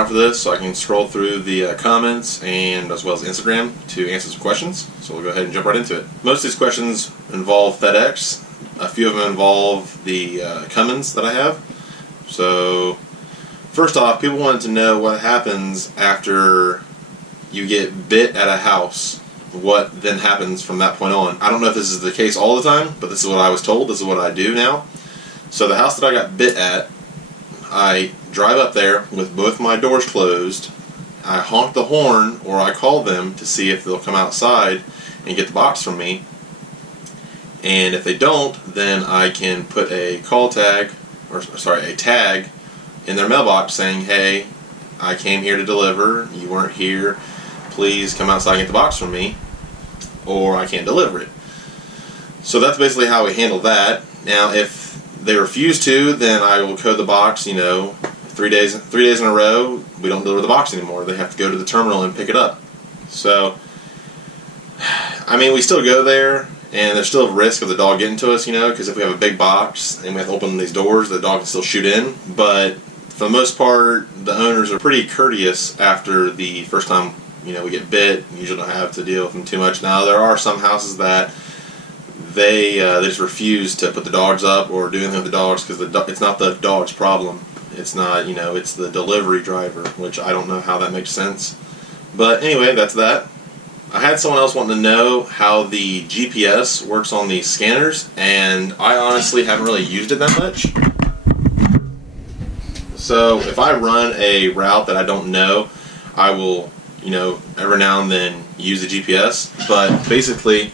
out for this so I can scroll through the comments and as well as Instagram to answer some questions. So we'll go ahead and jump right into it. Most of these questions involve FedEx. A few of them involve the Cummins that I have. So first off, people wanted to know what happens after you get bit at a house. What then happens from that point on. I don't know if this is the case all the time, but this is what I was told. This is what I do now. So the house that I got bit at, I drive up there with both my doors closed. I honk the horn, or I call them to see if they'll come outside and get the box from me. And if they don't, then I can put a a tag in their mailbox saying, hey, I came here to deliver, you weren't here, please come outside and get the box from me, or I can't deliver it. So that's basically how we handle that. Now if they refuse to, then I will code the box, 3 days in a row, we don't deliver the box anymore. They have to go to the terminal and pick it up. So, I mean, we still go there, and there's still a risk of the dog getting to us, because if we have a big box and we have to open these doors, the dog can still shoot in. But for the most part, the owners are pretty courteous after the first time, we get bit. We usually don't have to deal with them too much. Now, there are some houses that they just refuse to put the dogs up or do anything with the dogs because it's not the dog's problem. It's not, it's the delivery driver, which I don't know how that makes sense. But anyway, that's that. I had someone else wanting to know how the GPS works on these scanners, and I honestly haven't really used it that much. So if I run a route that I don't know, I will, every now and then use the GPS. But basically,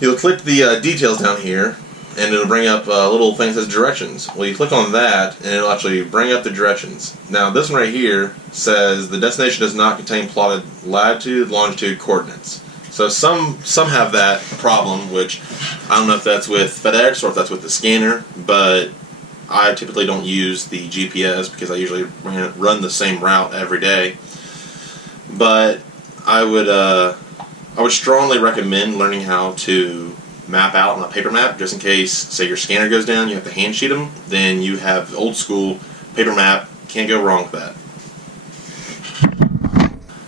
you'll click the details down here, and it'll bring up a little thing that says directions. Well, you click on that, and it'll actually bring up the directions. Now, this one right here says the destination does not contain plotted latitude, longitude coordinates. So some have that problem, which I don't know if that's with FedEx or if that's with the scanner, but I typically don't use the GPS because I usually run the same route every day. But I would strongly recommend learning how to map out on a paper map, just in case, say your scanner goes down, you have to hand sheet them, then you have old school paper map, can't go wrong with that.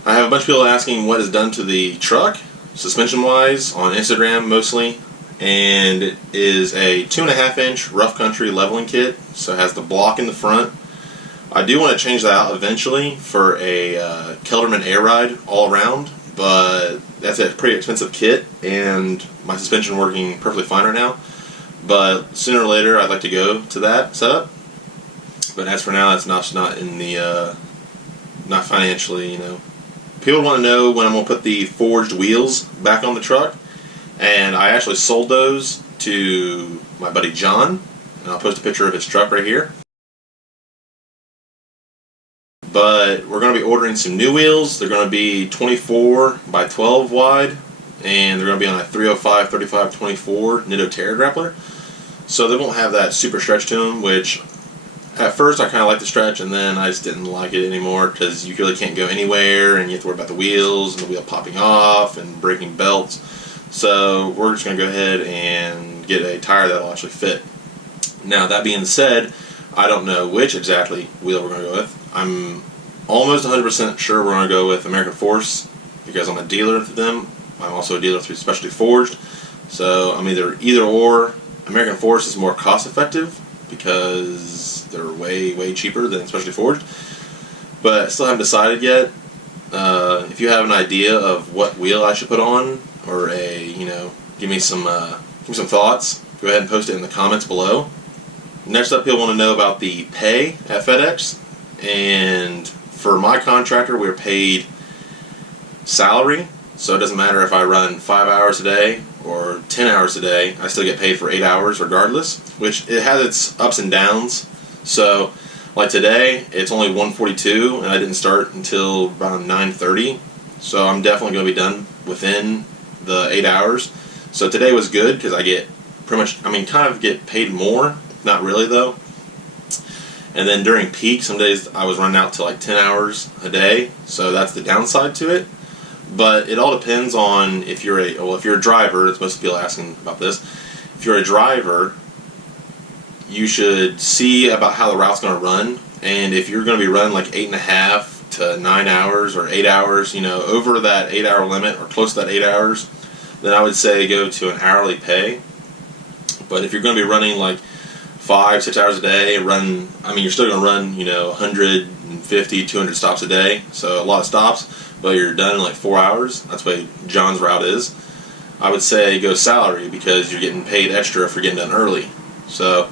I have a bunch of people asking what is done to the truck, suspension wise, on Instagram mostly, and it is a 2.5 inch rough country leveling kit, so it has the block in the front. I do want to change that out eventually for a Kelderman air ride all around, but that's a pretty expensive kit, and my suspension working perfectly fine right now. But sooner or later, I'd like to go to that setup. But as for now, it's not in the not financially. People want to know when I'm gonna put the forged wheels back on the truck, and I actually sold those to my buddy John, and I'll post a picture of his truck right here. But we're going to be ordering some new wheels. They're going to be 24 by 12 wide, and they're going to be on a 305 35 24 Nitto Terra grappler. So they won't have that super stretch to them, which at first I kind of liked the stretch, and then I just didn't like it anymore because you really can't go anywhere, and you have to worry about the wheels and the wheel popping off and breaking belts. So we're just going to go ahead and get a tire that will actually fit. Now, that being said, I don't know which exactly wheel we're going to go with. I'm almost 100% sure we're going to go with American Force because I'm a dealer through them. I'm also a dealer through Specialty Forged. So I'm either or. American Force is more cost effective because they're way cheaper than Specialty Forged. But I still haven't decided yet. If you have an idea of what wheel I should put on, or give me some thoughts, go ahead and post it in the comments below. Next up, people want to know about the pay at FedEx. And for my contractor, we're paid salary, so it doesn't matter if I run 5 hours a day or 10 hours a day, I still get paid for 8 hours regardless, which it has its ups and downs. So like today, it's only 1:42, and I didn't start until around 9:30, so I'm definitely going to be done within the 8 hours. So today was good because I get kind of get paid more, not really though. And then during peak, some days I was running out to like 10 hours a day, so that's the downside to it. But it all depends on if you're a driver. It's most people asking about this. If you're a driver, you should see about how the route's going to run And if you're going to be running like 8.5 to 9 hours or 8 hours, you know, over that 8 hour limit or close to that 8 hours, then I would say go to an hourly pay. But if you're going to be running like 5-6 hours a day, you're still going to run, you know, 150, 200 stops a day. So a lot of stops, but you're done in like 4 hours. That's what John's route is. I would say go salary because you're getting paid extra for getting done early. So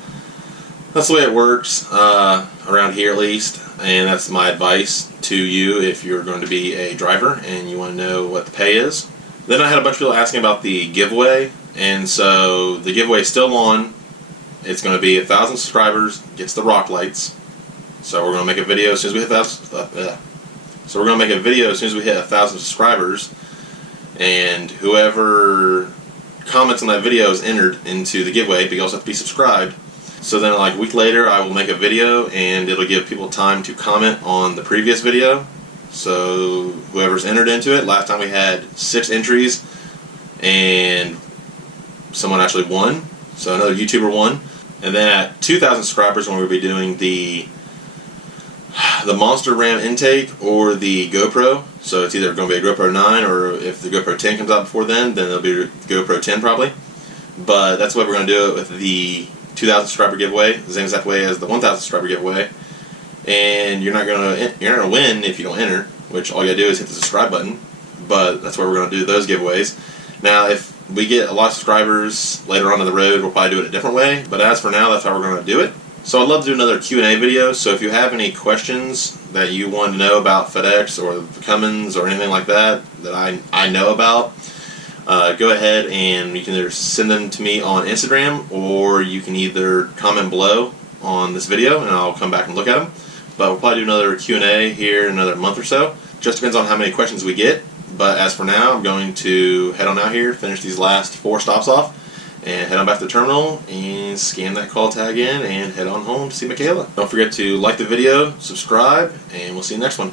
that's the way it works around here at least, and that's my advice to you if you're going to be a driver and you want to know what the pay is. Then I had a bunch of people asking about the giveaway, and so the giveaway is still on. It's going to be 1,000 subscribers gets the rock lights. So we're going to make a video as soon as we hit 1,000. So we're going to make a video as soon as we hit 1,000 subscribers, and whoever comments on that video is entered into the giveaway, but you also have to be subscribed. So then like a week later I will make a video and it'll give people time to comment on the previous video. So whoever's entered into it, last time we had 6 entries and someone actually won. So another YouTuber won. And then at 2,000 subscribers when we'll be doing the Monster Ram intake or the GoPro. So it's either going to be a GoPro 9 or if the GoPro 10 comes out before then it'll be the GoPro 10 probably. But that's the way we're going to do it with the 2,000 subscriber giveaway, the same exact way as the 1,000 subscriber giveaway. And you're not gonna win if you don't enter, which all you gotta do is hit the subscribe button. But that's where we're gonna do those giveaways. Now, if we get a lot of subscribers later on in the road, we'll probably do it a different way. But as for now, that's how we're gonna do it. So I'd love to do another Q&A video. So if you have any questions that you want to know about FedEx or the Cummins or anything like that I know about, go ahead and you can either send them to me on Instagram or you can either comment below on this video and I'll come back and look at them. But we'll probably do another Q&A here in another month or so. Just depends on how many questions we get. But as for now, I'm going to head on out here, finish these last 4 stops off, and head on back to the terminal and scan that call tag in and head on home to see Michaela. Don't forget to like the video, subscribe, and we'll see you next one.